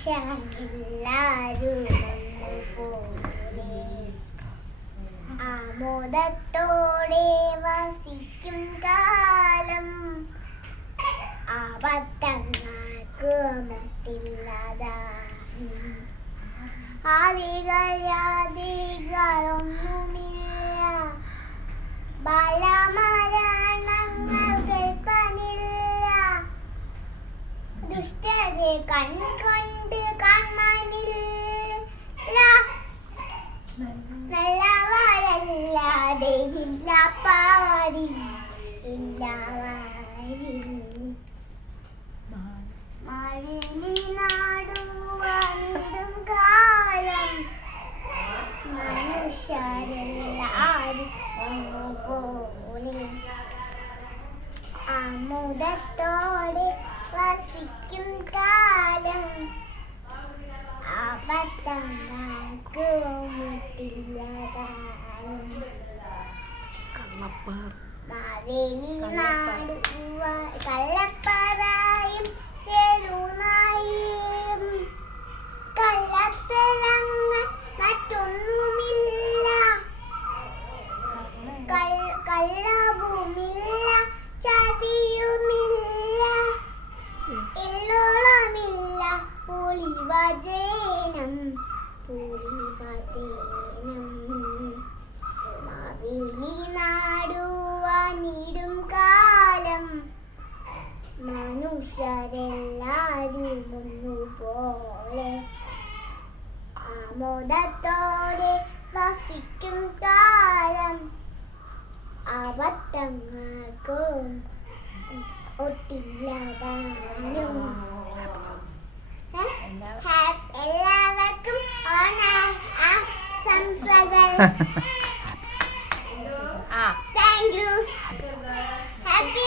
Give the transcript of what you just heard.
മനുഷ്യരെല്ലാരും ഒന്നുപോലെ ആമോദത്തോടെ വസിക്കും കാലം അബദ്ധങ്ങൾക്ക് മറ്റില്ലതായി ആദികളൊന്നുമില്ല ബലമരണങ്ങൾ കേൾക്കാനില്ല ദുഷ്ടരെ കൺകൊണ്ട് കാണാനില്ല നല്ലവരല്ലാതെ ഇല്ല പാടി ഇല്ല മഴലി നാടുവാനും കാലം മനുഷ്യരെല്ലാരും ഒന്നുപോലെ ആമുദത്തോടെ വസിക്കും കാലം അബദ്ധങ്ങൾക്ക് മുട്ടില്ലതാനും മാവേലി നാടുവ കള്ളപ്പറയും ചെറുനായും കള്ളത്തരങ്ങൾ മറ്റൊന്നുമില്ല കള്ളവുമില്ല ചതിയുമില്ല എല്ലോളമില്ല പുലിവചനം മാവേലി നാടുവാനിടും കാലം മനുഷ്യരെല്ലാരും ഒന്നുപോലെ ആമോദത്തോടെ വസിക്കും കാലം അബദ്ധങ്ങൾക്കും ഒട്ടില്ലതാനും എല്ലാവർക്കും ആശംസകൾ. Thank you. Happy